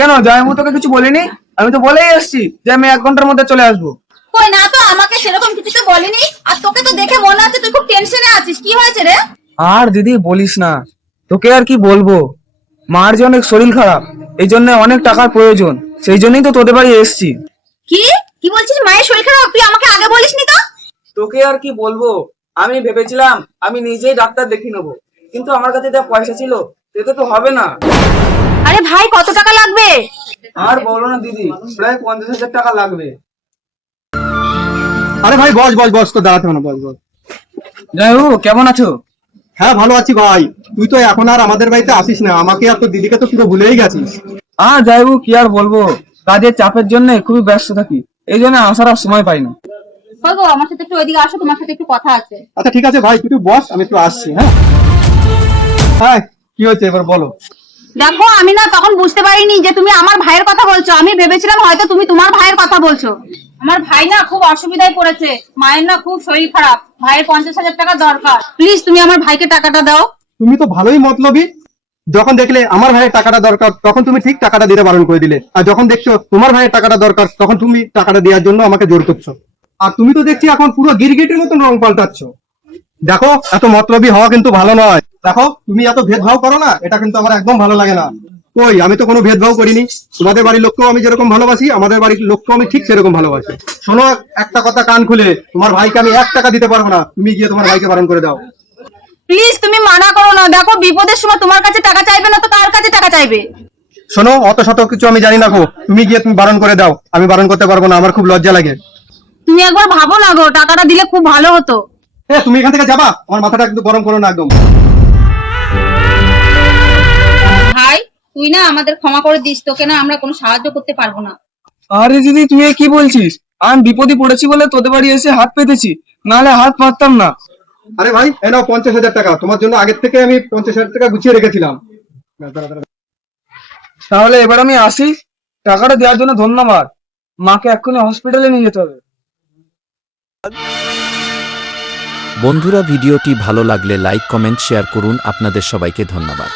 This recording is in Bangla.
কেন জামাইবাবু তোকে কিছু বলিনি? আমি তো বলেই এসেছি যে আমি 1 ঘন্টার মধ্যে চলে আসবো। কই না তো, আমাকে সেরকম কিছু তো বলিনি। আর তোকে তো দেখে মনে হচ্ছে তুই খুব টেনশনে আছিস। কি হয়েছে রে? আর দিদি বলিস না, তোকে আর কি বলবো, মার যে অনেক শরীর খারাপ, এই জন্য অনেক টাকার প্রয়োজন, সেই জন্যই তো তোদের বাড়ি এসেছি। কি কি বলছিস? মায়ের শরীর খারাপ? তুই আমাকে আগে বলিসনি তো। তোকে আর কি বলবো, আমি ভেবেছিলাম আমি নিজেই ডাক্তার দেখিয়ে নেবো, কিন্তু আমার কাছে যা পয়সা ছিল এতে তো হবে না। আরে ভাই, কত টাকা লাগবে? আর বলো না দিদি, প্রায় 50,000 টাকা লাগবে। আরে ভাই বস বস বস, তো দাঁড়াতে হবে না, বস বস। জামাইবাবু কেমন আছো? হ্যাঁ ভালো আছি ভাই। তুই তো এখন আর আমাদের বাড়িতে আসিস না, আমাকে আর তোর দিদিকে তো পুরো ভুলেই গেছিস। জামাইবাবু কি আর বলবো, কাজের চাপের জন্য খুবই ব্যস্ত থাকি, এই জন্য আসার আর সময় পাই না। গো, আমার সাথে একটু ওইদিকে আসো, তোমার সাথে একটু কথা আছে। আচ্ছা ঠিক আছে ভাই, তুই একটু বস, আমি একটু আসছি। হ্যাঁ হ্যাঁ, কি হচ্ছে এবার বলো। দেখো, আমি না তখন বুঝতে পারিনি যে তুমি আমার ভাইয়ের কথা বলছো। আমি ভেবেছিলাম হয়তো তুমি তোমার ভাইয়ের কথা বলছো। আমার ভাই না খুব অসুবিধায় পড়েছে, মায়ের না খুব শরীর খারাপ, ভাইয়ের 50,000 টাকা দরকার। প্লিজ তুমি আমার ভাইকে টাকাটা দাও। তুমি তো ভালোই মতলবী। যখন দেখলে আমার ভাইয়ের টাকাটা দরকার তখন তুমি ঠিক টাকাটা দিতে বারণ করে দিলে, আর যখন দেখছো তোমার ভাইয়ের টাকাটা দরকার তখন তুমি টাকাটা দেওয়ার জন্য আমাকে জোর করছো। আর তুমি তো দেখছি এখন পুরো গিরগিটির মতন রং পাল্টাচ্ছ। দেখো, এত মতলবী হওয়া কিন্তু ভালো নয়। দেখো, তুমি এত ভেদভাব করো না, এটা কিন্তু আমার একদম ভালো লাগে না। কই, আমি তো কোনো ভেদভাব করিনি। তোমাদের বাড়ির লোককেও আমি যেরকম ভালোবাসি, আমাদের বাড়ির লোককেও আমি ঠিক সেরকম ভালোবাসি। শোনো, একটা কথা কান খুলে, তোমার ভাইকে আমি 1 টাকা দিতে পারবো না, তুমি গিয়ে তোমার ভাইকে বারণ করে দাও। প্লিজ তুমি মানা করো না। দেখো, বিপদের সময় তোমার কাছে টাকা চাইবে না তো কার কাছে টাকা চাইবে? শোনো, অত শত কিছু আমি জানি না গো, তুমি গিয়ে তুমি বারণ করে দাও। আমি বারণ করতে পারবো না, আমার খুব লজ্জা লাগে। তুমি একবার ভাবো না গো, টাকাটা দিলে খুব ভালো হতো। তুমি এখান থেকে যাবা, আমার মাথাটা একটু গরম করো না একদম। ভাই, তুই না আমাদের ক্ষমা করে দিস, তোকে না আমরা কোনো সাহায্য করতে পারবো না। আরে দিদি তুই কি বলছিস? আমি বিপদে পড়েছি বলে তোদের বাড়ি এসে হাত পেতেছি, নাহলে হাত পাততাম না। আরে ভাই, এই নাও 50,000 টাকা, তোমার জন্য আগের থেকে আমি 50,000 টাকা গুছিয়ে রেখেছিলাম। তাহলে এবার আমি আসি, টাকাটা দেওয়ার জন্য ধন্যবাদ। মাকে এক্ষুনি হসপিটালে নিয়ে যেতে হবে। বন্ধুরা, ভিডিওটি ভালো লাগলে লাইক কমেন্ট শেয়ার করুন। আপনাদের সবাইকে ধন্যবাদ।